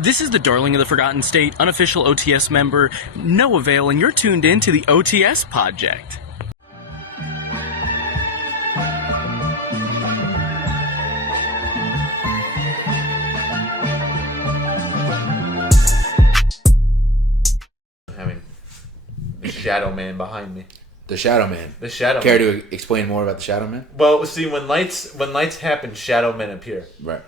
This is the Darling of the Forgotten State, unofficial OTS member, Noah Vale, and you're tuned in to the OTS Project. Having the Shadow Man behind me. The Shadow Man. The Shadow Care Man. to explain more about the Shadow Man? Well, see, when lights happen, Shadow Men appear. Right.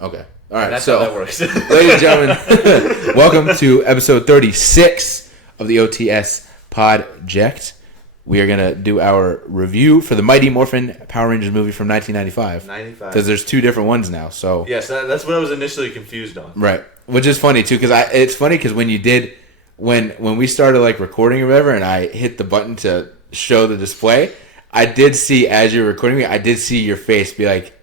Okay. All right. And that's so how that works. ladies and gentlemen, welcome to episode 36 of the OTS Project. We are gonna do our review for the Mighty Morphin Power Rangers movie from 1995. 95. Because there's two different ones now. So Yes, that's what I was initially confused on. right, which is funny too, because it's funny because when you did when we started like recording or whatever, and I hit the button to show the display, I did see as you were recording me, I did see your face be like.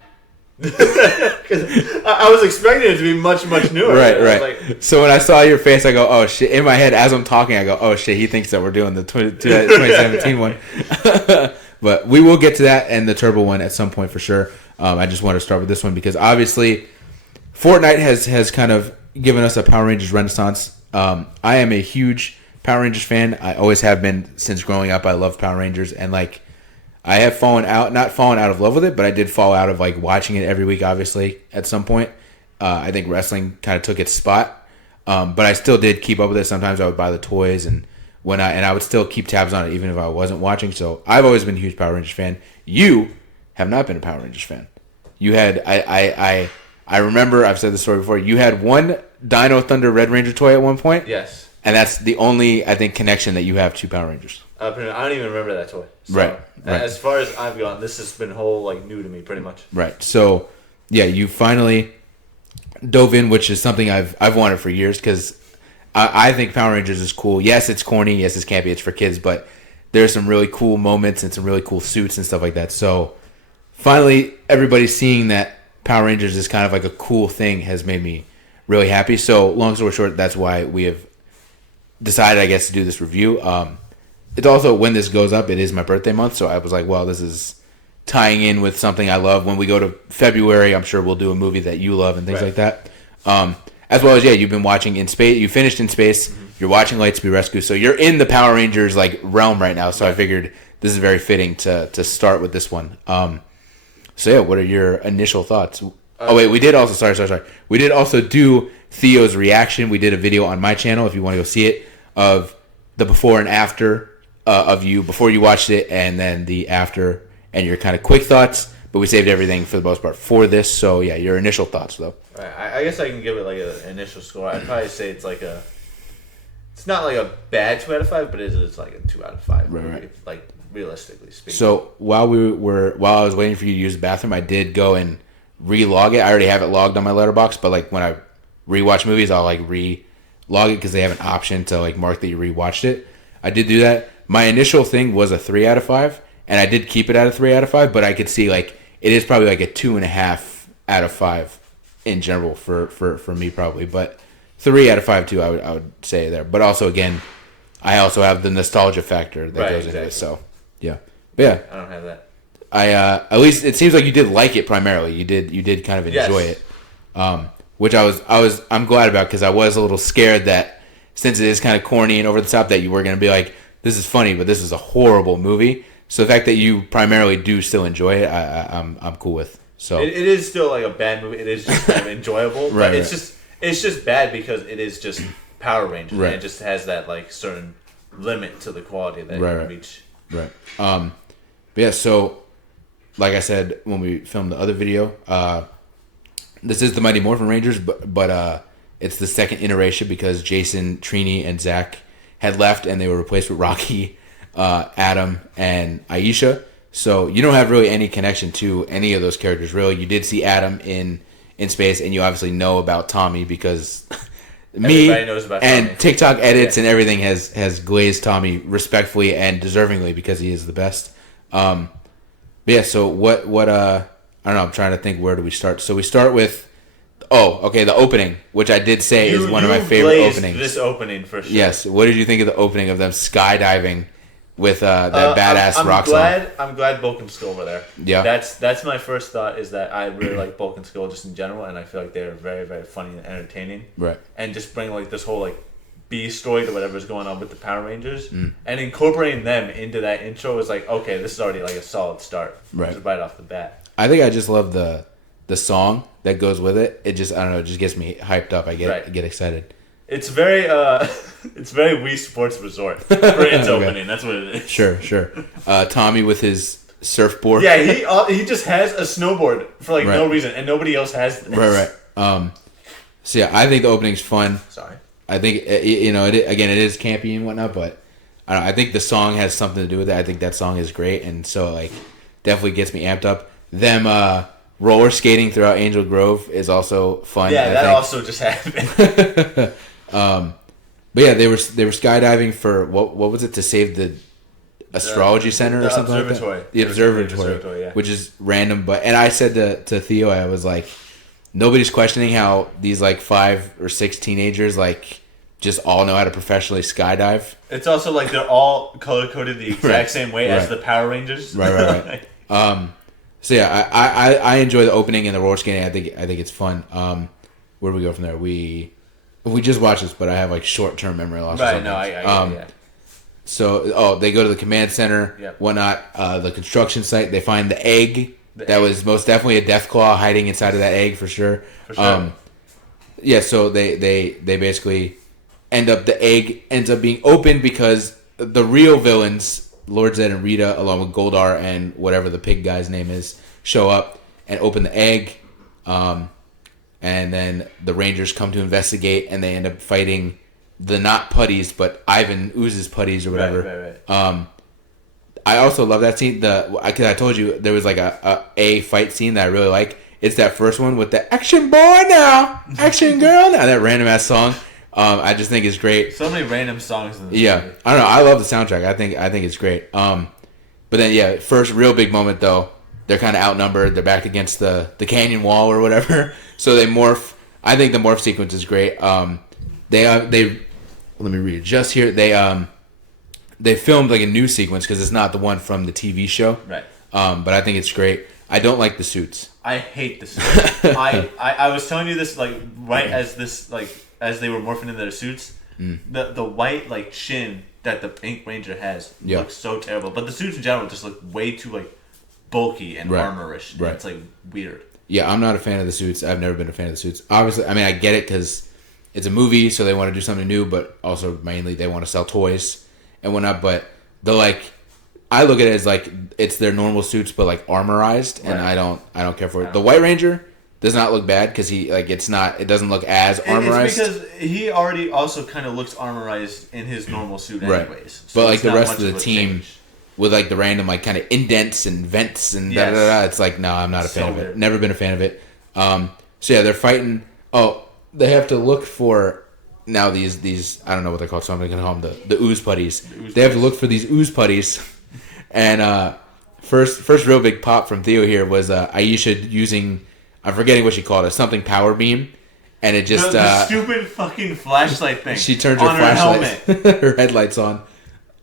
Because I was expecting it to be much newer. Right. Like, so when I saw your face, I go, "Oh shit!" In my head, as I'm talking, I go, "Oh shit!" He thinks that we're doing the 2017 one, but we will get to that and the Turbo one at some point for sure. I just want to start with this one because obviously, Fortnite has kind of given us a Power Rangers renaissance. I am a huge Power Rangers fan. I always have been since growing up. I love Power Rangers and like. I have not fallen out of love with it, but I did fall out of like watching it every week. Obviously, at some point, I think wrestling kind of took its spot, but I still did keep up with it. Sometimes I would buy the toys, and I would still keep tabs on it, even if I wasn't watching. So I've always been a huge Power Rangers fan. You have not been a Power Rangers fan. You had I remember I've said this story before. You had one Dino Thunder Red Ranger toy at one point. yes. And that's the only I think connection that you have to Power Rangers. I don't even remember that toy. So, Right. As far as I've gone, this has been whole like new to me, pretty much. Right. So, yeah, you finally dove in, which is something I've wanted for years because I think Power Rangers is cool. Yes, it's corny. Yes, it's campy. It's for kids, but there's some really cool moments and some really cool suits and stuff like that. So, finally, everybody seeing that Power Rangers is kind of like a cool thing has made me really happy. So, long story short, that's why we have decided, I guess, to do this review. It's also, when this goes up, it is my birthday month, so I was like, well, this is tying in with something I love. When we go to February, I'm sure we'll do a movie that you love and things like that. As well as, yeah, you've been watching In Space. You finished In Space. Mm-hmm. You're watching Lightspeed Rescue, so you're in the Power Rangers like realm right now, so I figured this is very fitting to start with this one. So, yeah, what are your initial thoughts? We did also, sorry. We did also do Theo's reaction. We did a video on my channel, if you want to go see it, of the before and after of you before you watched it, and then the after, and your kind of quick thoughts. But we saved everything for the most part for this. So yeah, your initial thoughts though. Right. I guess I can give it like an initial score. I'd probably say it's not like a bad 2 out of 5, but it is like a 2 out of 5. Right. Like realistically speaking. So while I was waiting for you to use the bathroom, I did go and re-log it. I already have it logged on my letterbox, but like when I rewatch movies, I'll like re-log it because they have an option to like mark that you rewatched it. I did do that. My initial thing was a 3 out of 5, and I did keep it at a 3 out of 5, but I could see like it is probably like a 2.5 out of 5 in general for me probably, but 3 out of 5 too I would say there. But also again, I also have the nostalgia factor that goes into it. So yeah, but yeah, I don't have that. At least it seems like you did like it primarily. You did kind of enjoy it, which I'm glad about because I was a little scared that since it is kind of corny and over the top that you were gonna be like, this is funny, but this is a horrible movie. So the fact that you primarily do still enjoy it, I'm cool with. So it is still like a bad movie. It is just kind of enjoyable, but it's just bad because it is just Power Rangers, and it just has that like certain limit to the quality that you can reach. Right. But yeah. So, like I said when we filmed the other video, this is the Mighty Morphin Rangers, but it's the second iteration because Jason, Trini, and Zach had left, and they were replaced with Rocky, Adam, and Aisha. So you don't have really any connection to any of those characters, really. You did see Adam in Space, and you obviously know about Tommy because Everybody knows about and Tommy. TikTok edits and everything has glazed Tommy respectfully and deservingly because he is the best. But yeah, so what I don't know, I'm trying to think, where do we start? So we start with the opening, which I did say is one of my favorite openings. This opening for sure. Yes. What did you think of the opening of them skydiving with that badass rock song. I'm glad Bulk and Skull were there. Yeah, that's my first thought, is that I really like Bulk and Skull just in general, and I feel like they're very, very funny and entertaining. Right. And just bring like this whole like B story to whatever's going on with the Power Rangers, and incorporating them into that intro is like, okay, this is already like a solid start, right off the bat. I think I just love the song that goes with it. It just, I don't know, it just gets me hyped up. I get excited. It's very Wii Sports Resort for its opening. That's what it is. Sure. Tommy with his surfboard. Yeah, he just has a snowboard for like no reason, and nobody else has this. Right. So yeah, I think the opening's fun. Sorry. I think it is campy and whatnot, but I think the song has something to do with it. I think that song is great, and so like definitely gets me amped up. Them roller skating throughout Angel Grove is also fun. Yeah, that also just happened. But yeah, they were skydiving for what was it, to save the astrology center or something like that? The observatory, yeah. Which is random. And I said to Theo, I was like, nobody's questioning how these like 5 or 6 teenagers like just all know how to professionally skydive. It's also like they're all color coded the exact same way as the Power Rangers. Right. So yeah, I enjoy the opening and the roller skating. I think it's fun. Where do we go from there? We just watched this, but I have like short-term memory loss. Right. No, I So they go to the command center, whatnot. The construction site. They find the egg. That was most definitely a Deathclaw hiding inside of that egg for sure. So they basically the egg ends up being opened because the real villains, Lord Zed and Rita, along with Goldar and whatever the pig guy's name is, show up and open the egg. And then the Rangers come to investigate, and they end up fighting the not putties, but Ivan Ooze's putties or whatever. Right. I also love that scene. Because I told you there was like a fight scene that I really like. It's that first one with the action boy now, action girl now. That random ass song. I just think it's great. So many random songs in this movie. I don't know. I love the soundtrack. I think it's great. But then first real big moment though. They're kind of outnumbered. They're back against the canyon wall or whatever. So they morph. I think the morph sequence is great. They let me read it just here. They filmed like a new sequence because it's not the one from the TV show. Right. But I think it's great. I don't like the suits. I hate the suits. I was telling you this like as they were morphing into their suits. The white like chin that the Pink Ranger has looks so terrible. But the suits in general just look way too like bulky and armorish. Right. It's like weird. Yeah, I'm not a fan of the suits. I've never been a fan of the suits. Obviously, I mean, I get it because it's a movie, so they want to do something new, but also mainly they want to sell toys and whatnot. But I look at it as like it's their normal suits, but like armorized, and I don't care for it. The White Ranger does not look bad because it doesn't look as armorized. It's because he already also kind of looks armorized in his normal suit, anyways. So but like the rest of the team. With like the random like kind of indents and vents and it's like no, I'm not a fan of it. Never been a fan of it. So yeah, they're fighting. Oh, they have to look for now these I don't know what they're called, so I'm gonna call them the ooze putties. They have to look for these ooze putties. And first real big pop from Theo here was Aisha using, I'm forgetting what she called it, something power beam, and it just the stupid fucking flashlight thing. She turns her flashlight, her headlights on.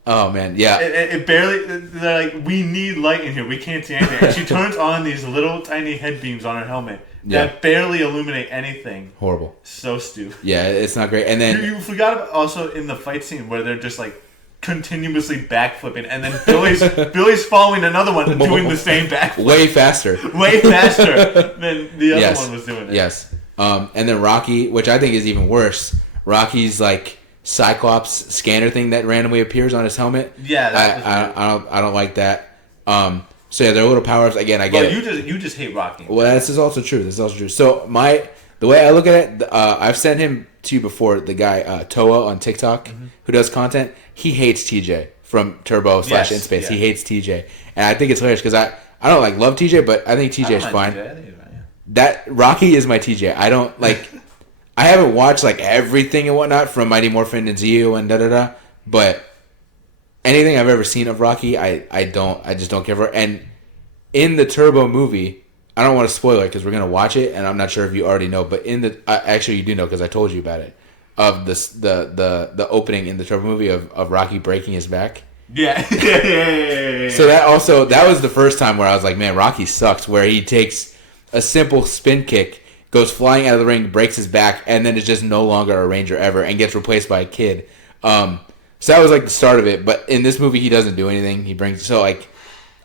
Oh man, yeah. It barely. They're like, we need light in here. We can't see anything. And she turns on these little tiny head beams on her helmet that barely illuminate anything. Horrible. So stupid. Yeah, it's not great. And then you forgot about also in the fight scene where they're just like continuously backflipping, and then Billy's following another one and doing the same backflip. Way faster than the other one was doing it. Yes. And then Rocky, which I think is even worse. Rocky's like Cyclops scanner thing that randomly appears on his helmet. Yeah, I don't like that. So yeah, they're little power ups. Again, I get it. You just hate Rocky. Well, this is also true. So the way I look at it, I've sent him to you before. The guy Toa on TikTok who does content. He hates TJ from Turbo / In Space. Yeah. He hates TJ, and I think it's hilarious because I don't like love TJ, but I think TJ is fine. TJ. I think he's fine, yeah. That Rocky is my TJ. I don't like. I haven't watched like everything and whatnot from Mighty Morphin and Zeo and but anything I've ever seen of Rocky, I just don't care for. And in the Turbo movie, I don't want to spoil it because we're gonna watch it, and I'm not sure if you already know, but in the actually you do know because I told you about it. Of the opening in the Turbo movie of Rocky breaking his back, Yeah. So that was the first time where I was like, man, Rocky sucks. Where he takes a simple spin kick, goes flying out of the ring, breaks his back, and then is just no longer a Ranger ever and gets replaced by a kid. So that was like the start of it. But in this movie, he doesn't do anything.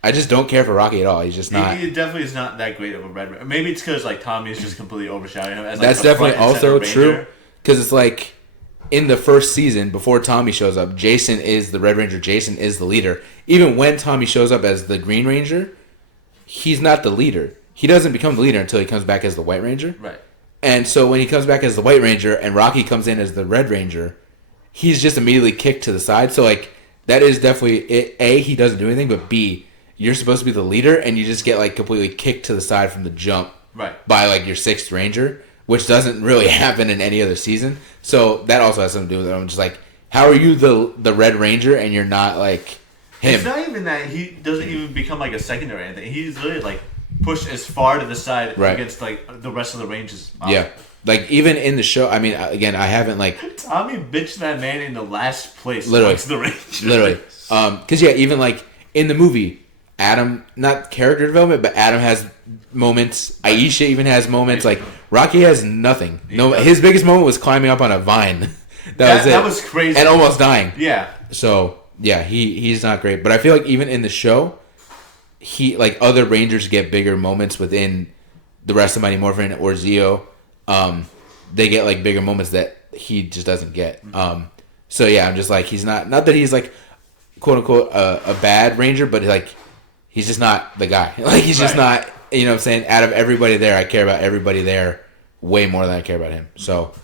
I just don't care for Rocky at all. He's just not. He definitely is not that great of a Red Ranger. Maybe it's because like Tommy is just completely overshadowing him. As, like, That's definitely also true. Because it's like in the first season, before Tommy shows up, Jason is the Red Ranger. Jason is the leader. Even when Tommy shows up as the Green Ranger, he's not the leader. He doesn't become the leader until he comes back as the White Ranger. Right. And so when he comes back as the White Ranger and Rocky comes in as the Red Ranger, he's just immediately kicked to the side. So like that is definitely it. A, he doesn't do anything, but B, you're supposed to be the leader and you just get like completely kicked to the side from the jump by like your 6th Ranger, which doesn't really happen in any other season. So that also has something to do with it. I'm just like, how are you the Red Ranger and you're not like him? It's not even that he doesn't even become like a secondary or anything. He's literally like pushed as far to the side against like the rest of the Rangers. Yeah. Like even in the show, I mean, again, I haven't like Tommy bitched that man in the last place. Literally, the Rangers. Literally, because even like in the movie, Adam, not character development, but Adam has moments. Aisha even has moments. Like Rocky has nothing. No, his biggest moment was climbing up on a vine. That was it. That was crazy and almost dying. Yeah. So yeah, he's not great. But I feel like even in the show, he like other Rangers get bigger moments within the rest of Mighty Morphin or Zeo. They get like bigger moments that he just doesn't get. So yeah, I'm just like he's not that he's like quote unquote a bad Ranger, but like he's just not the guy. Like he's just not. You know what I'm saying? Out of everybody there, I care about everybody there way more than I care about him. So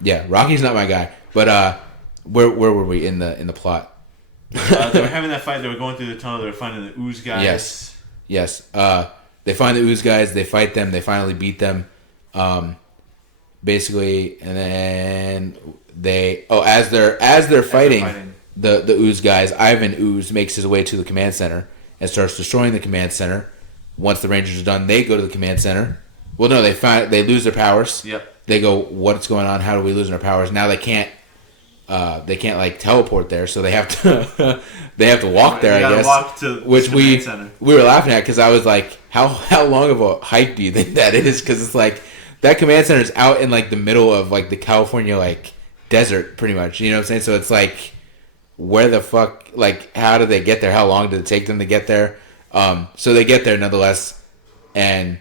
yeah, Rocky's not my guy. But where were we in the plot? They were having that fight. They were going through the tunnel. They were finding the ooze guys. Yes. They find the ooze guys. They fight them. They finally beat them. Basically, and then they as they're fighting the ooze guys, Ivan Ooze makes his way to the command center and starts destroying the command center. Once the Rangers are done, they go to the command center. Well, no, they lose their powers. Yep. They go, what's going on? How do we lose our powers? Now they can't like teleport there, so they have to walk there. I guess. Walk to which the we center. We were laughing at because I was like, how long of a hike do you think that is? Because it's like that command center is out in like the middle of like the California like desert, pretty much. You know what I'm saying? So it's like, where the fuck? Like, how did they get there? How long did it take them to get there? So they get there nonetheless, and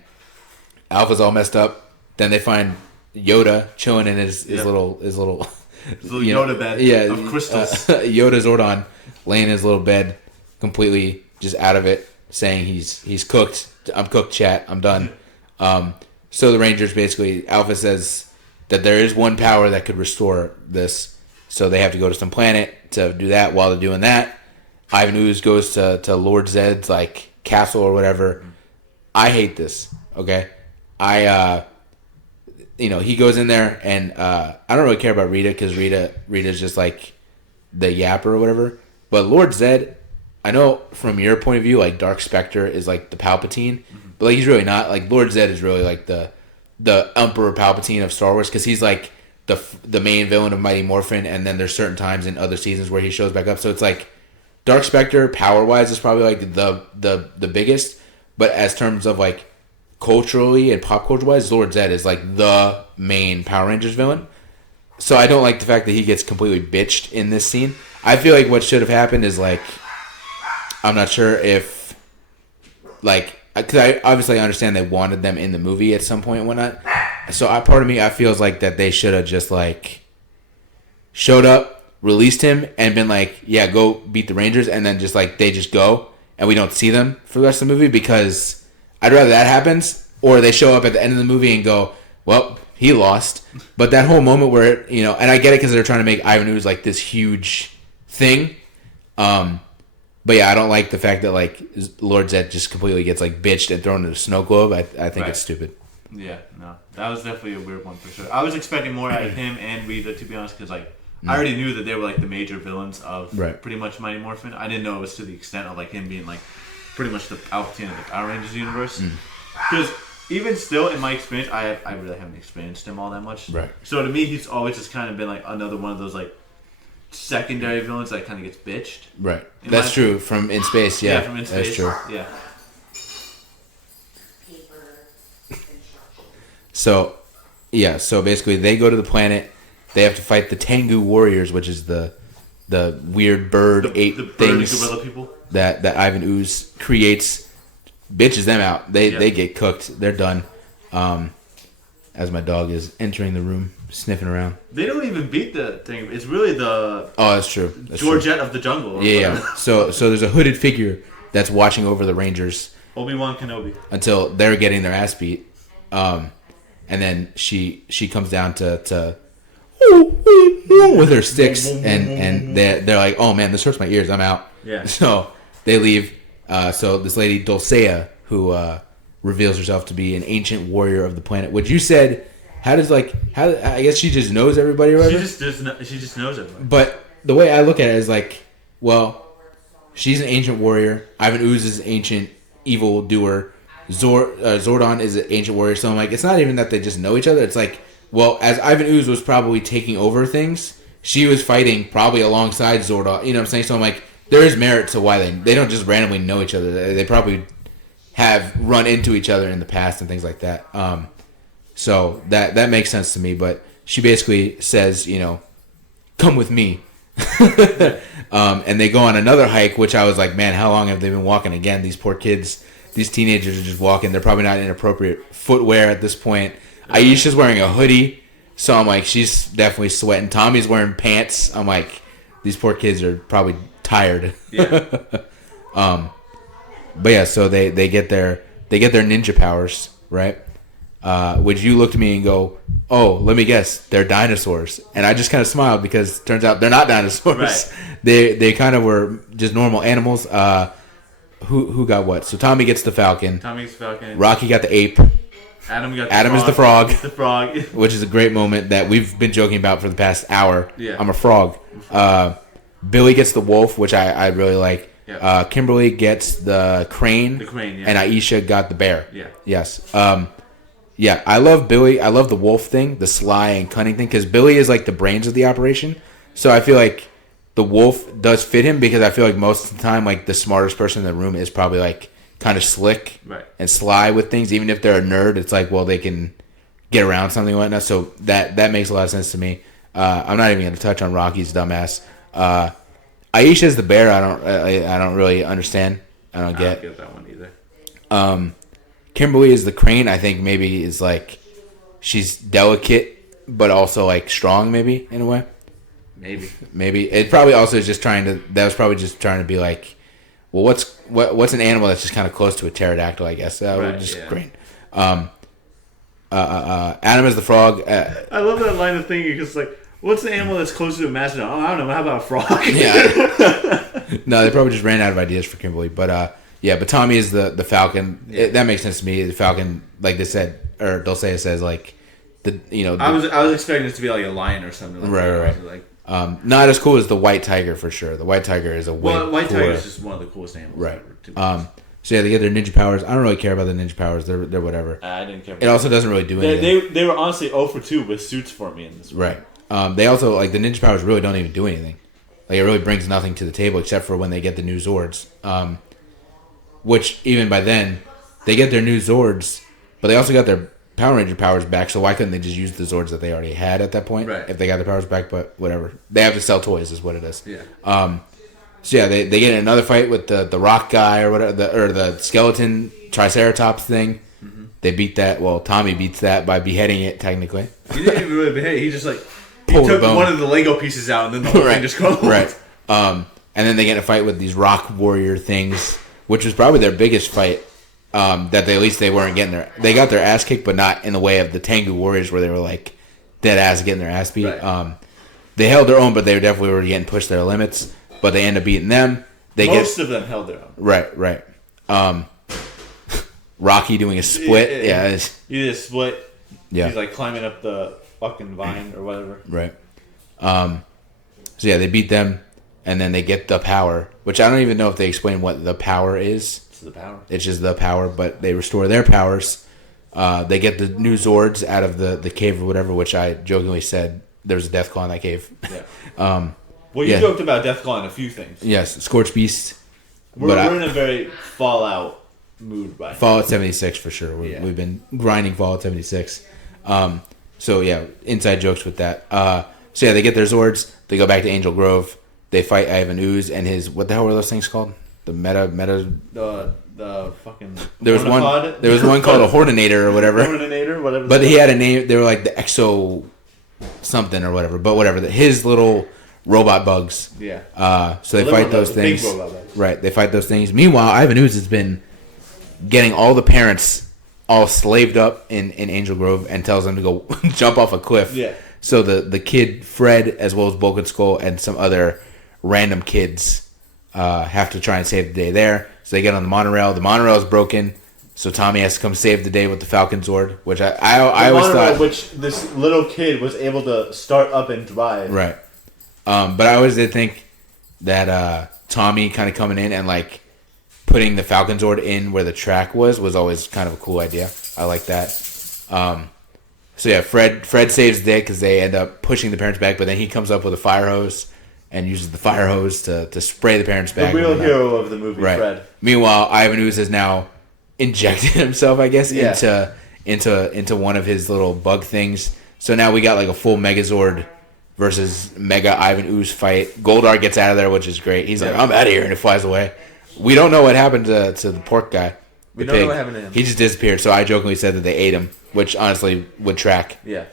Alpha's all messed up. Then they find Yoda chilling in his little Yoda bed of crystals. Yoda Zordon laying in his little bed, completely just out of it, saying he's cooked. I'm cooked, chat. I'm done. So the Rangers basically, Alpha says that there is one power that could restore this, so they have to go to some planet to do that. While they're doing that, Ivan Ooze goes to Lord Zed's like castle or whatever. I hate this. Okay, he goes in there and I don't really care about Rita because Rita's just like the yapper or whatever. But Lord Zed, I know from your point of view, like Dark Spectre is like the Palpatine, but like he's really not. Like Lord Zed is really like the Emperor Palpatine of Star Wars because he's like the main villain of Mighty Morphin, and then there's certain times in other seasons where he shows back up. So it's like Dark Spectre power wise is probably like the biggest, but as terms of like culturally and pop culture wise, Lord Zed is like the main Power Rangers villain. So I don't like the fact that he gets completely bitched in this scene. I feel like what should have happened is like, I'm not sure if like, because I obviously understand they wanted them in the movie at some point and whatnot. So part of me, I feels like that they should have just like showed up, released him, and been like, yeah, go beat the Rangers, and then just like they just go and we don't see them for the rest of the movie, because I'd rather that happens, or they show up at the end of the movie and go, well, he lost. But that whole moment where, and I get it because they're trying to make Ivan Ooze like this huge thing. But yeah, I don't like the fact that like Lord Zed just completely gets like bitched and thrown in a snow globe. I think it's stupid. Yeah, no, that was definitely a weird one for sure. I was expecting more out of him and Rita, to be honest, because like I already knew that they were like the major villains of pretty much Mighty Morphin. I didn't know it was to the extent of like him being like pretty much the Palpatine of the Power Rangers universe. Because even still, in my experience, I really haven't experienced him all that much. Right. So to me, he's always just kind of been like another one of those like secondary villains that kind of gets bitched. Right. That's true. From In Space, yeah. Yeah, from In Space. That's true. Yeah. So basically they go to the planet. They have to fight the Tengu warriors, which is the weird bird ape things gorilla people that Ivan Ooze creates, bitches them out. They get cooked. They're done. As my dog is entering the room, sniffing around. They don't even beat the thing. It's really the that's true. Georgette of the jungle. Yeah. So there's a hooded figure that's watching over the Rangers. Obi-Wan Kenobi. Until they're getting their ass beat. And then she comes down to with her sticks, and they're like, oh man, this hurts my ears, I'm out. Yeah. So they leave. So this lady Dulcea, who reveals herself to be an ancient warrior of the planet, which you said, I guess she just knows everybody, right? She just knows everybody. But the way I look at it is like, well, she's an ancient warrior. Ivan Ooze is an ancient evil doer. Zordon is an ancient warrior. So I'm like, it's not even that they just know each other. It's like, well, as Ivan Ooze was probably taking over things, she was fighting probably alongside Zordon. You know what I'm saying? So I'm like, there is merit to why they don't just randomly know each other. They probably have run into each other in the past and things like that. So that makes sense to me. But she basically says, come with me. And they go on another hike, which I was like, man, how long have they been walking again? These poor kids, these teenagers are just walking. They're probably not in appropriate footwear at this point. Aisha's wearing a hoodie, so I'm like, she's definitely sweating. Tommy's wearing pants. I'm like, these poor kids are probably tired. Yeah. But yeah, so they get their ninja powers, right? Which you looked at me and go, oh, let me guess, they're dinosaurs. And I just kind of smiled because it turns out they're not dinosaurs. Right. They kind of were just normal animals. Who got what? So Tommy gets the falcon. Rocky got the ape. Adam is the frog. The frog. Which is a great moment that we've been joking about for the past hour. Yeah. I'm a frog. Billy gets the wolf, which I really like. Yeah. Kimberly gets the crane. The crane, yeah. And Aisha got the bear. Yeah. Yes. Yeah, I love Billy. I love the wolf thing, the sly and cunning thing, because Billy is like the brains of the operation. So I feel like the wolf does fit him because I feel like most of the time, like the smartest person in the room is probably like kind of slick and sly with things. Even if they're a nerd, it's like, well, they can get around something like that. So that makes a lot of sense to me. I'm not even going to touch on Rocky's dumbass. Aisha's the bear. I don't really understand. I don't get that one either. Kimberly is the crane. I think maybe is like she's delicate but also like strong, maybe in a way. Maybe it probably also is just trying to. That was probably just trying to be like, well, what's an animal that's just kind of close to a pterodactyl? I guess crane. Adam is the frog. I love that line of thinking because like, what's the animal that's closer to a mastodon? Oh, I don't know. How about a frog? Yeah. No, they probably just ran out of ideas for Kimberly, but but Tommy is the falcon. Yeah. That makes sense to me. The falcon, like they said, or Dulcea says, like I was expecting it to be like a lion or something. Like right. That. Like, not as cool as the white tiger for sure. The white tiger is white tiger is just one of the coolest animals. Right. So yeah, they get their ninja powers. I don't really care about the ninja powers. They're whatever. I didn't care. It also doesn't really do anything. They were honestly 0 for 2 with suits for me in this one. Right. They also like the ninja powers really don't even do anything. Like it really brings nothing to the table except for when they get the new Zords. Which even by then, they get their new Zords, but they also got their Power Ranger powers back. So why couldn't they just use the Zords that they already had at that point? Right. If they got their powers back, but whatever. They have to sell toys, is what it is. Yeah. So yeah, they get in another fight with the rock guy or whatever, the skeleton Triceratops thing. Mm-hmm. They beat that. Well, Tommy beats that by beheading it. Technically, he didn't even really behead. He just like took one of the Lego pieces out, and then the whole thing just crumbled. Right. And then they get in a fight with these rock warrior things, which was probably their biggest fight. That at least they weren't getting they got their ass kicked, but not in the way of the Tengu warriors where they were like dead ass getting their ass beat. Right. They held their own, but they definitely were getting pushed their limits. But they end up beating them. Most of them held their own. Right. Rocky doing a split. Yeah. He did a split. Yeah. He's like climbing up the fucking vine or whatever. Right. So yeah, they beat them, and then they get the power, which I don't even know if they explain what the power is. It's the power. It's just the power, but they restore their powers. They get the new Zords out of the cave or whatever, which I jokingly said there was a death claw in that cave. Yeah. Well, you joked about Deathclaw in a few things. Yes, Scorched Beast. We're in a very Fallout mood right now. Fallout 76 for sure. We've been grinding Fallout 76. So yeah, inside jokes with that. So yeah, they get their Zords. They go back to Angel Grove. They fight Ivan Ooze and his, what the hell were those things called? The the fucking. There was one called a Hortonator or whatever. whatever. But he had a name. They were like the Exo something or whatever. But whatever. His little robot bugs. Yeah. So they fight those things. Big robot bugs. Right. They fight those things. Meanwhile, Ivan Ooze has been getting all the parents all slaved up in Angel Grove and tells them to go jump off a cliff. Yeah. So the kid Fred as well as Bulk and Skull and some other random kids have to try and save the day there. So they get on the monorail. The monorail is broken, so Tommy has to come save the day with the Falcon Zord, which I always thought, which this little kid was able to start up and drive. Right. But I always did think that Tommy kind of coming in and like putting the Falcon Zord in where the track was always kind of a cool idea. I like that. So yeah, Fred saves the day because they end up pushing the parents back, but then he comes up with a fire hose and uses the fire hose to spray the parents back. The real hero of the movie, right. Fred. Meanwhile, Ivan Ooze has now injected himself, I guess, into one of his little bug things. So now we got like a full Megazord versus Mega Ivan Ooze fight. Goldar gets out of there, which is great. He's like, I'm out of here, and it flies away. We don't know what happened to the pork guy. We don't know what happened to him. He just disappeared, so I jokingly said that they ate him, which honestly would track. Yeah.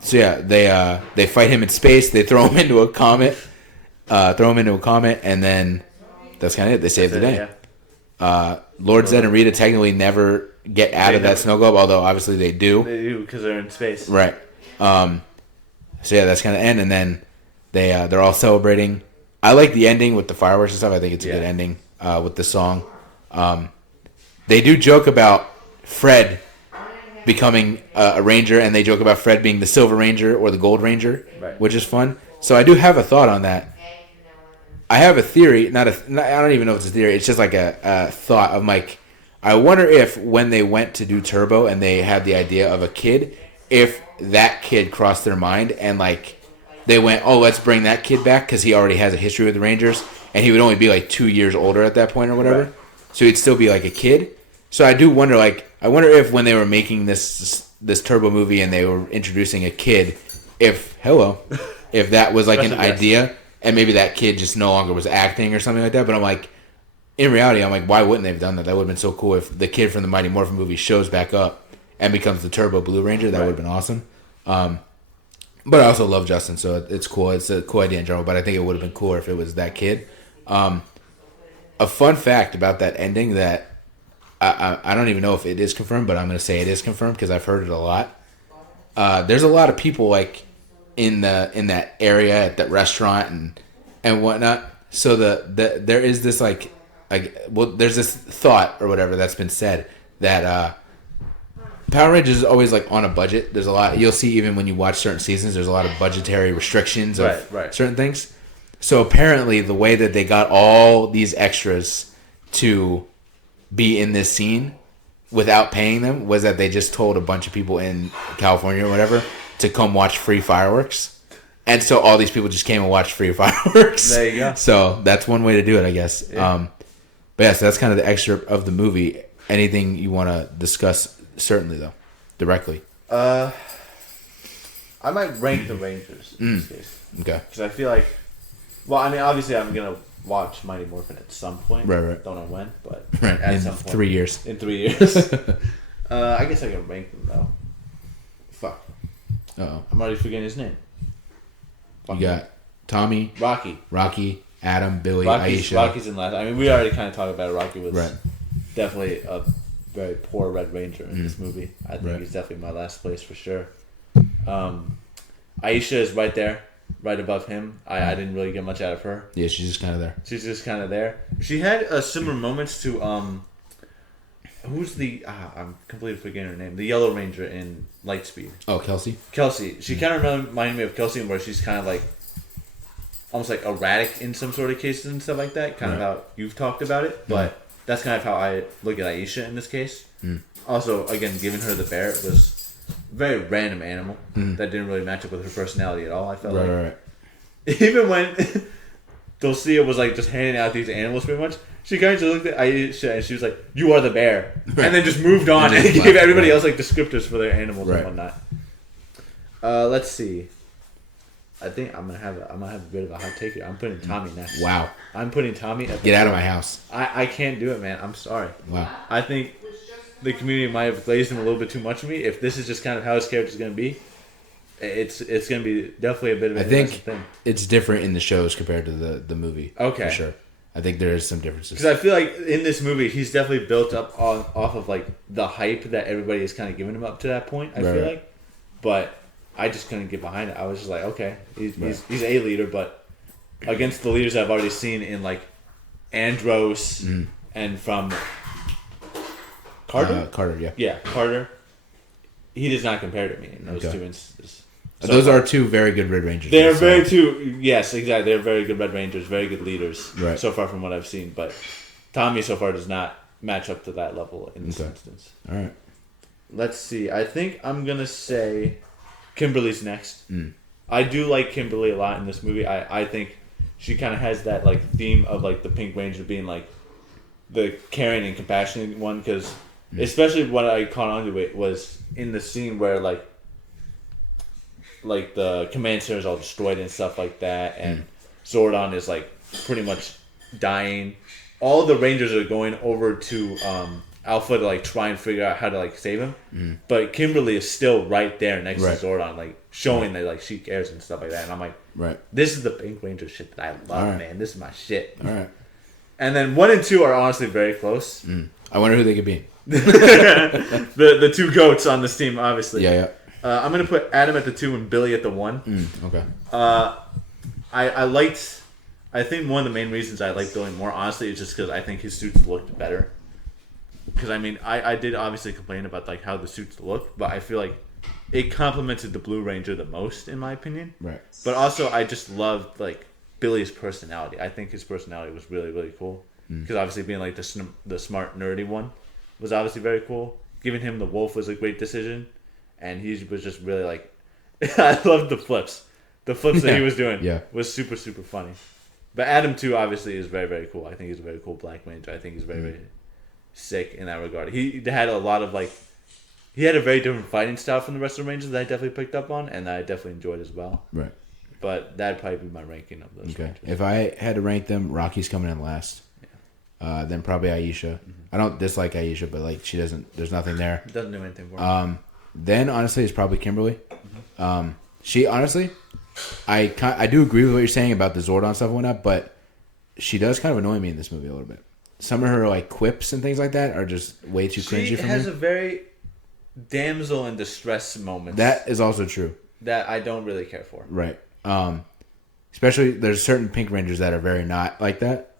So yeah, they fight him in space. They throw him into a comet. And then that's kind of it. They save the day. Yeah. Lord Zed and Rita technically never get out of that snow globe, although obviously they do. They do because they're in space. Right. So yeah, that's kind of the end, and then they're all celebrating. I like the ending with the fireworks and stuff. I think it's a good ending with the song. They do joke about Fred becoming a ranger, and they joke about Fred being the Silver Ranger or the Gold Ranger, which is fun. So I do have a thought on that. I have a theory, I don't even know if it's a theory. It's just like a thought of like, I wonder if when they went to do Turbo and they had the idea of a kid, if that kid crossed their mind and like they went, oh, let's bring that kid back because he already has a history with the Rangers, and he would only be like 2 years older at that point or whatever. Right. So he'd still be like a kid. So I do wonder, like, I wonder if when they were making this Turbo movie and they were introducing a kid, if that was like an idea, and maybe that kid just no longer was acting or something like that. But I'm like, in reality, I'm like, why wouldn't they have done that? That would have been so cool if the kid from the Mighty Morphin movie shows back up and becomes the Turbo Blue Ranger. That would have been awesome. But I also love Justin, so it's cool. It's a cool idea in general, but I think it would have been cooler if it was that kid. A fun fact about that ending that I don't even know if it is confirmed, but I'm going to say it is confirmed because I've heard it a lot. There's a lot of people like in that area at that restaurant and whatnot. So there is this there's this thought or whatever that's been said that Power Rangers is always like on a budget. There's a lot you'll see even when you watch certain seasons. There's a lot of budgetary restrictions of certain things. So apparently, the way that they got all these extras to be in this scene without paying them was that they just told a bunch of people in California or whatever to come watch free fireworks. And so all these people just came and watched free fireworks. There you go. So that's one way to do it, I guess. Yeah. But yeah, so that's kind of the extra of the movie. Anything you want to discuss? Certainly, though, directly. I might rank the Rangers in this case. Okay. Because I feel like, well, I mean, obviously I'm going to watch Mighty Morphin at some point. Right. Don't know when, but at some point. 3 years. In 3 years. I guess I can rank them, though. Fuck. Uh-oh. I'm already forgetting his name. You got Tommy. Rocky. Adam. Billy. Aisha. Rocky's in last. I mean, we already kind of talked about it. Rocky was definitely a very poor Red Ranger in this movie. I think he's definitely my last place for sure. Aisha is right there. Right above him. I didn't really get much out of her. Yeah, she's just kind of there. She's just kind of there. She had similar moments to who's the I'm completely forgetting her name. The Yellow Ranger in Lightspeed. Oh, Kelsey. She kind of reminded me of Kelsey, where she's kind of like almost like erratic in some sort of cases and stuff like that. Kind of how you've talked about it, but that's kind of how I look at Aisha in this case. Also, again, giving her the bear was a very random animal that didn't really match up with her personality at all. I felt like. Right. even when Dulcia was like just handing out these animals pretty much, she kind of just looked at Aisha and she was like, "You are the bear," and then just moved on and gave everybody else like descriptors for their animals and whatnot. Let's see. I think I'm gonna have a bit of a hot take here. I'm putting Tommy next. Wow. I'm putting Tommy at the Get out of top. my house. I can't do it, man. I'm sorry. Wow. I think the community might have glazed him a little bit too much for me. If this is just kind of how his character's gonna be, it's gonna be definitely a bit of a thing. It's different in the shows compared to the movie. Okay. For sure. I think there is some differences. Because I feel like in this movie, he's definitely built up off of like the hype that everybody is kind of giving him up to that point. I feel like, but I just couldn't get behind it. I was just like, okay, he's a leader, but against the leaders I've already seen in like Andros and from Carter. Carter, yeah, Carter. He does not compare to me in those two instances. So those are two very good Red Rangers. They're yes, exactly. They're very good Red Rangers, very good leaders so far from what I've seen. But Tommy so far does not match up to that level in this instance. All right. Let's see. I think I'm going to say Kimberly's next. I do like Kimberly a lot in this movie. I think she kind of has that like theme of like the Pink Ranger being like the caring and compassionate one, because especially what I caught on to it was in the scene where like the command center is all destroyed and stuff like that, and Zordon is like pretty much dying. All the Rangers are going over to Alpha to like try and figure out how to like save him, but Kimberly is still right there next to Zordon, like showing that like she cares and stuff like that. And I'm like, this is the Pink Ranger shit that I love, man. This is my shit. All right. And then 1 and 2 are honestly very close. I wonder who they could be. the two goats on this team, obviously. Yeah. I'm gonna put Adam at the 2 and Billy at the 1. Okay. I think one of the main reasons I like Billy more, honestly, is just because I think his suits looked better. Because I mean, I did obviously complain about like how the suits look, but I feel like it complemented the Blue Ranger the most, in my opinion. Right. But also, I just loved like Billy's personality. I think his personality was really, really cool. Because obviously, being like the smart, nerdy one was obviously very cool. Giving him the wolf was a great decision. And he was just really like, I loved the flips. The flips that he was doing was super, super funny. But Adam too, obviously, is very, very cool. I think he's a very cool Black Ranger. I think he's very, very sick in that regard. He had a lot of like, he had a very different fighting style from the rest of the Rangers that I definitely picked up on, and that I definitely enjoyed as well. Right. But that'd probably be my ranking of those Rangers. If I had to rank them, Rocky's coming in last. Then probably Aisha. I don't dislike Aisha, but like she doesn't. There's nothing there. Doesn't do anything for me. Then honestly, it's probably Kimberly. She honestly, I do agree with what you're saying about the Zordon stuff and whatnot, but she does kind of annoy me in this movie a little bit. Some of her like quips and things like that are just way too cringy for me. She has a very damsel in distress moment. That is also true. That I don't really care for. Right. Especially there's certain Pink Rangers that are very not like that.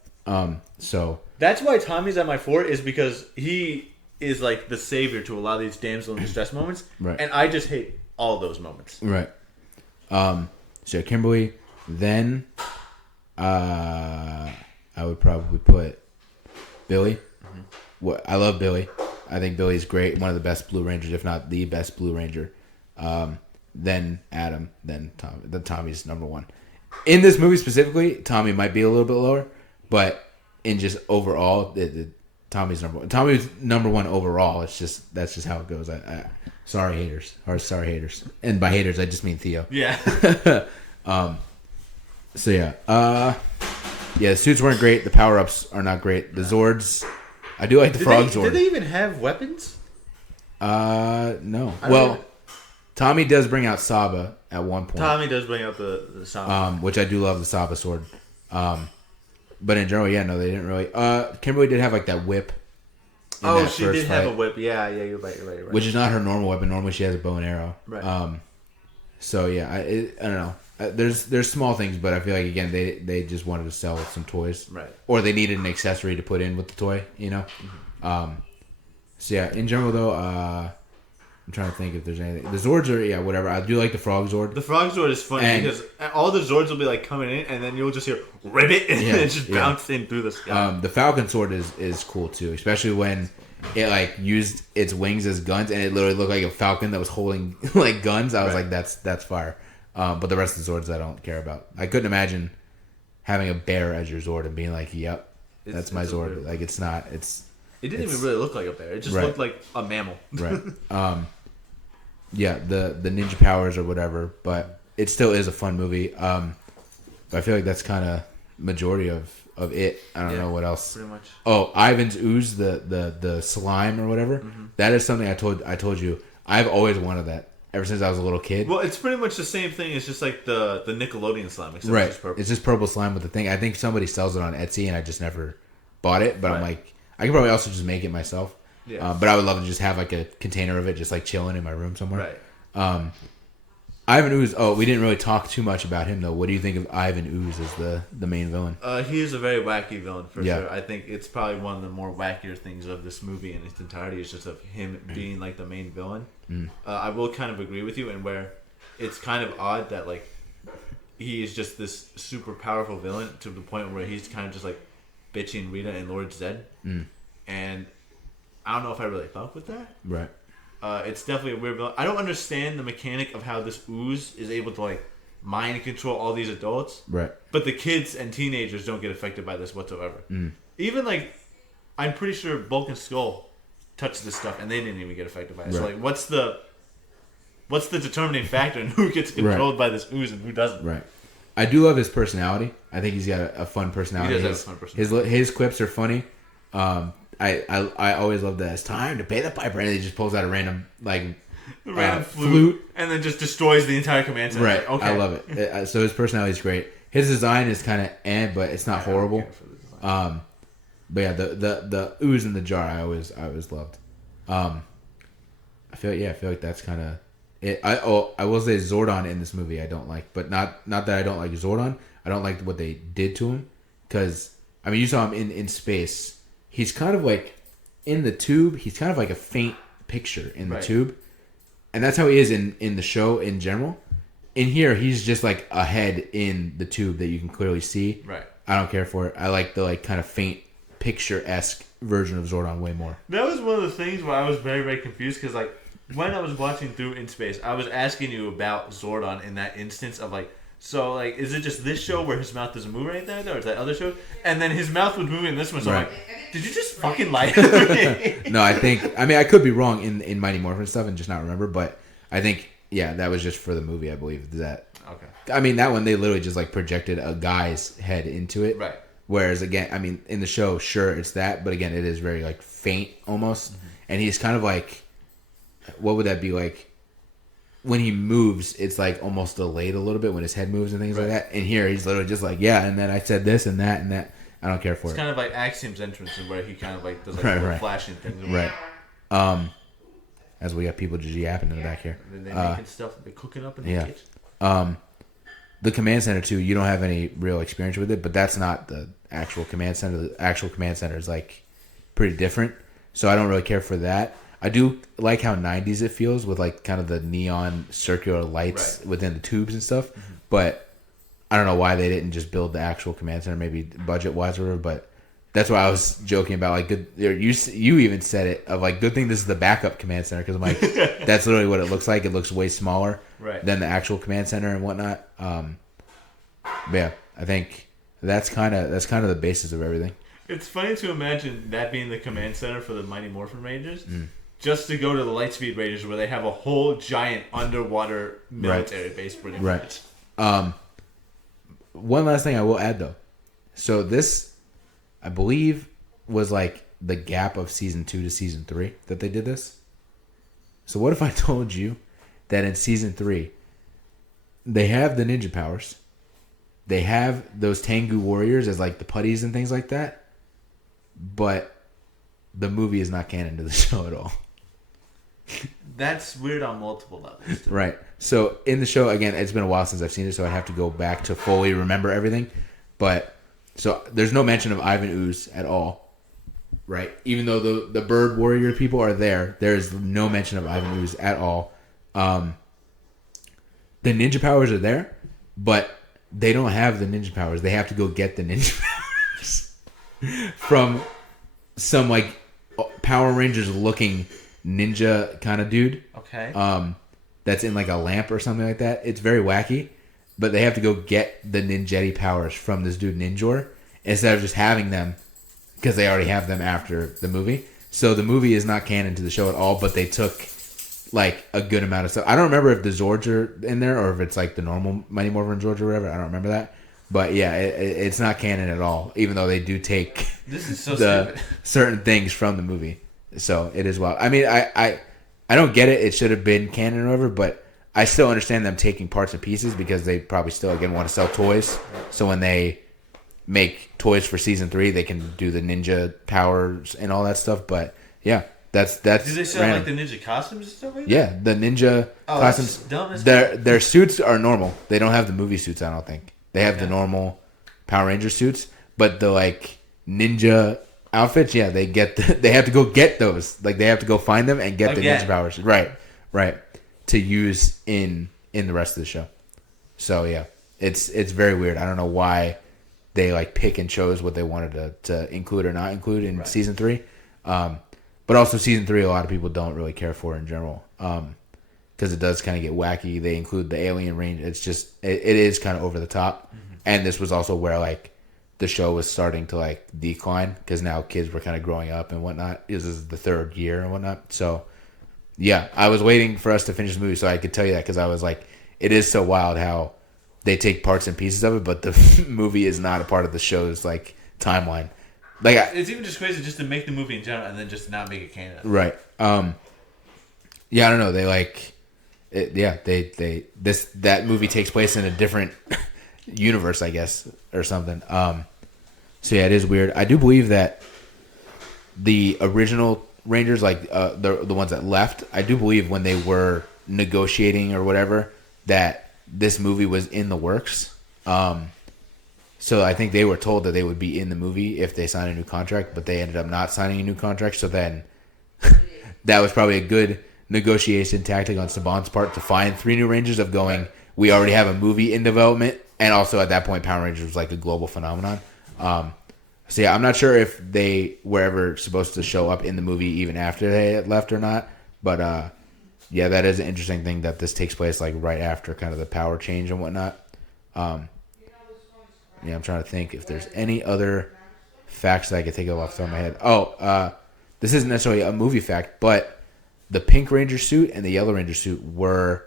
So that's why Tommy's at my 4 is because he is like the savior to a lot of these damsel in distress moments. Right. And I just hate all those moments. Right. So Kimberly, then I would probably put Billy. I love Billy. I think Billy's great. One of the best Blue Rangers, if not the best Blue Ranger. Then Adam, then Tommy. Then Tommy's number 1. In this movie specifically, Tommy might be a little bit lower, but in just overall, Tommy's number 1. Tommy's number 1 overall. That's just how it goes. Sorry haters. And by haters, I just mean Theo. Yeah. So yeah. The suits weren't great. The power ups are not great. The Zords, I do like the Frog Zord. Did they even have weapons? No. Well, Tommy does bring out Saba at one point. Tommy does bring out the Saba. Which I do love the Saba sword. But in general, no, they didn't really. Kimberly did have like that whip. Oh, she did have a whip. Yeah, you're right. Which is not her normal weapon. Normally, she has a bow and arrow. Right. So yeah, I don't know. There's small things, but I feel like again they just wanted to sell some toys, right? Or they needed an accessory to put in with the toy, So yeah, in general though, I'm trying to think if there's anything. The Zords are whatever. I do like the Frog Zord. The Frog Zord is funny because all the Zords will be like coming in, and then you'll just hear ribbit and it just bounce in through the sky. The Falcon Sword is cool too, especially when it like used its wings as guns, and it literally looked like a falcon that was holding like guns. I was like, that's fire. But the rest of the Zords I don't care about. I couldn't imagine having a bear as your Zord and being like, "Yep, that's my Zord." Like it's not. It didn't even really look like a bear. It just looked like a mammal. Right. Yeah, the ninja powers or whatever, but it still is a fun movie. But I feel like that's kind of majority of it. I don't know what else. Pretty much. Oh, Ivan's ooze, the slime or whatever. Mm-hmm. That is something I told you. I've always wanted that ever since I was a little kid. Well, it's pretty much the same thing. It's just like the Nickelodeon slime, except right. It's just purple. It's just purple slime with the thing. I think somebody sells it on Etsy, and I just never bought it. But I'm like, I can probably also just make it myself. Yeah. But I would love to just have like a container of it, just like chilling in my room somewhere. Right. Ivan Ooze. Oh, we didn't really talk too much about him though. What do you think of Ivan Ooze as the main villain? He is a very wacky villain for sure. I think it's probably one of the more wackier things of this movie in its entirety is just of him being like the main villain. I will kind of agree with you, and where it's kind of odd that like he is just this super powerful villain to the point where he's kind of just like bitching Rita and Lord Zed, and I don't know if I really fuck with that. Right. It's definitely a weird villain. I don't understand the mechanic of how this ooze is able to like mind control all these adults. Right. But the kids and teenagers don't get affected by this whatsoever. Even like, I'm pretty sure Bulk and Skull touched this stuff and they didn't even get affected by it. Right. So like, what's the determining factor in who gets controlled by this ooze and who doesn't? Right. I do love his personality. I think he's got a fun personality. He does have a fun personality. His quips are funny. I always love that. It's time to pay the piper, and he just pulls out a random flute, and then just destroys the entire command center. Right. Okay. I love it. So his personality is great. His design is kind of but it's not horrible. But yeah, the ooze in the jar I always loved. I feel like that's kind of it. I will say Zordon in this movie I don't like, but not that I don't like Zordon. I don't like what they did to him because I mean you saw him in space. He's kind of like in the tube. He's kind of like a faint picture in the tube, and that's how he is in the show in general. In here, he's just like a head in the tube that you can clearly see. Right. I don't care for it. I like the like kind of faint picture-esque version of Zordon way more. That was one of the things where I was very, very confused because like when I was watching through In Space, I was asking you about Zordon in that instance of like, so like, is it just this show where his mouth doesn't move or anything, or is that other show? And then his mouth was moving in this one, so I'm like, did you just fucking lie to me? No, I could be wrong in Mighty Morphin stuff and just not remember, but I think, yeah, that was just for the movie, I believe. That. Okay. I mean, that one, they literally just like projected a guy's head into it. Right. Whereas, again, I mean, in the show, sure, it's that, but again, it is very like faint almost. Mm-hmm. And he's kind of like, what would that be like? When he moves, it's like almost delayed a little bit when his head moves and things like that. And here, he's literally just like, yeah, and then I said this and that and that. I don't care for it. It's kind of like Axiom's entrance, where he kind of like does like flashing things. Right. As we got people just yapping in the back here. And they're making stuff. They're cooking up in the kitchen. The command center too. You don't have any real experience with it, but that's not the actual command center. The actual command center is like pretty different. So I don't really care for that. I do like how 90s it feels with like kind of the neon circular lights within the tubes and stuff. Mm-hmm. But I don't know why they didn't just build the actual command center, maybe budget wise or whatever. But that's why I was joking about like good. You even said it of like good thing this is the backup command center because I'm like that's literally what it looks like. It looks way smaller than the actual command center and whatnot. But yeah, I think that's kind of the basis of everything. It's funny to imagine that being the command center for the Mighty Morphin Rangers. Just to go to the Lightspeed Rangers where they have a whole giant underwater military base pretty much. One last thing I will add though. So this, I believe, was like the gap of season 2 to season 3 that they did this. So what if I told you that in season 3, they have the ninja powers. They have those Tengu warriors as like the putties and things like that. But the movie is not canon to the show at all. That's weird on multiple levels. Too. Right. So in the show, again, it's been a while since I've seen it, so I have to go back to fully remember everything. But so there's no mention of Ivan Ooze at all. Right. Even though the bird warrior people are there is no mention of Ivan Ooze at all. The ninja powers are there, but they don't have the ninja powers. They have to go get the ninja powers from some like Power Rangers looking ninja kind of dude. Okay. that's in like a lamp or something like that. It's very wacky, but they have to go get the ninjetti powers from this dude Ninjor instead of just having them because they already have them after the movie. So the movie is not canon to the show at all, but they took like a good amount of stuff. I don't remember if the Zords are in there or if it's like the normal Mighty Morphin Zords or whatever. I don't remember that. But yeah, it's not canon at all, even though they do take this is so stupid. certain things from the movie. So it is wild. I mean, I don't get it. It should have been canon or whatever, but I still understand them taking parts and pieces because they probably still, again, want to sell toys. So when they make toys for season 3, they can do the ninja powers and all that stuff. But yeah, that's do they sell like the ninja costumes and stuff like that? Yeah, the ninja costumes. That's dumb their suits are normal. They don't have the movie suits, I don't think. They have the normal Power Ranger suits, but the like ninja outfits, yeah, they have to go get those. Like they have to go find them and get the ninja powers. Right. To use in the rest of the show. So yeah, it's very weird. I don't know why they like pick and chose what they wanted to include or not include in season 3. But also season 3, a lot of people don't really care for in general. Because it does kind of get wacky. They include the alien range. It's just it is kind of over the top. Mm-hmm. And this was also where like the show was starting to like decline because now kids were kind of growing up and whatnot. This is the 3rd year and whatnot. So yeah, I was waiting for us to finish the movie so I could tell you that because I was like, it is so wild how they take parts and pieces of it, but the movie is not a part of the show's like timeline. Like it's even just crazy just to make the movie in general and then just not make it canon. Right. Yeah, I don't know. They like. That movie takes place in a different universe, I guess, or something. So yeah, it is weird. I do believe that the original Rangers, like the ones that left, I do believe when they were negotiating or whatever, that this movie was in the works. So I think they were told that they would be in the movie if they signed a new contract, but they ended up not signing a new contract. So then that was probably a good negotiation tactic on Saban's part to find 3 new Rangers of going, we already have a movie in development. And also at that point, Power Rangers was like a global phenomenon. So yeah, I'm not sure if they were ever supposed to show up in the movie even after they had left or not. But yeah, that is an interesting thing that this takes place like right after kind of the power change and whatnot. Yeah, I'm trying to think if there's any other facts that I could think of off the top of my head. This isn't necessarily a movie fact, but the Pink Ranger suit and the Yellow Ranger suit were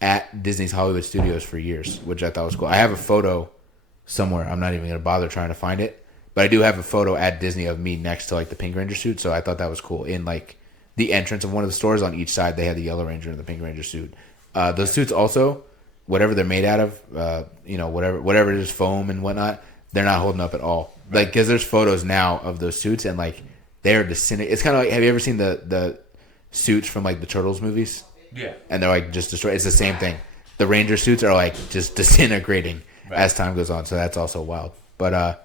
at Disney's Hollywood Studios for years, which I thought was cool. I have a photo somewhere. I'm not even going to bother trying to find it. But I do have a photo at Disney of me next to like the Pink Ranger suit, so I thought that was cool. In like the entrance of one of the stores on each side, they had the Yellow Ranger and the Pink Ranger suit. Those suits also, whatever they're made out of, whatever it is, foam and whatnot, they're not holding up at all. Right. Like, because there's photos now of those suits and like they're disintegrating. It's kind of like, have you ever seen the suits from like the Turtles movies? Yeah. And they're like just destroyed. It's the same thing. The Ranger suits are like just disintegrating as time goes on. So that's also wild. But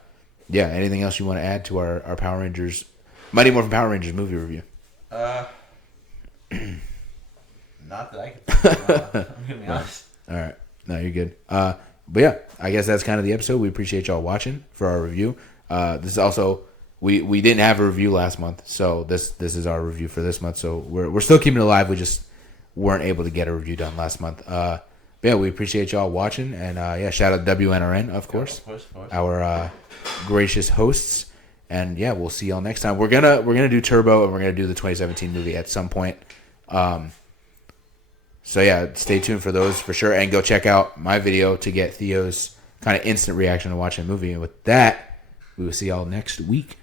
yeah, anything else you want to add to our Power Rangers, Mighty Morphin Power Rangers movie review? Not that I can think of. I'm gonna be honest. All right. No, you're good. But yeah, I guess that's kind of the episode. We appreciate y'all watching for our review. This is also we didn't have a review last month, so this is our review for this month. So we're still keeping it alive. We just weren't able to get a review done last month. But yeah, we appreciate y'all watching, and yeah, shout out WNRN, of course, our gracious hosts. And yeah, we'll see y'all next time. We're gonna do Turbo, and we're gonna do the 2017 movie at some point. So yeah, stay tuned for those for sure, and go check out my video to get Theo's kind of instant reaction to watching a movie. And with that, we will see y'all next week.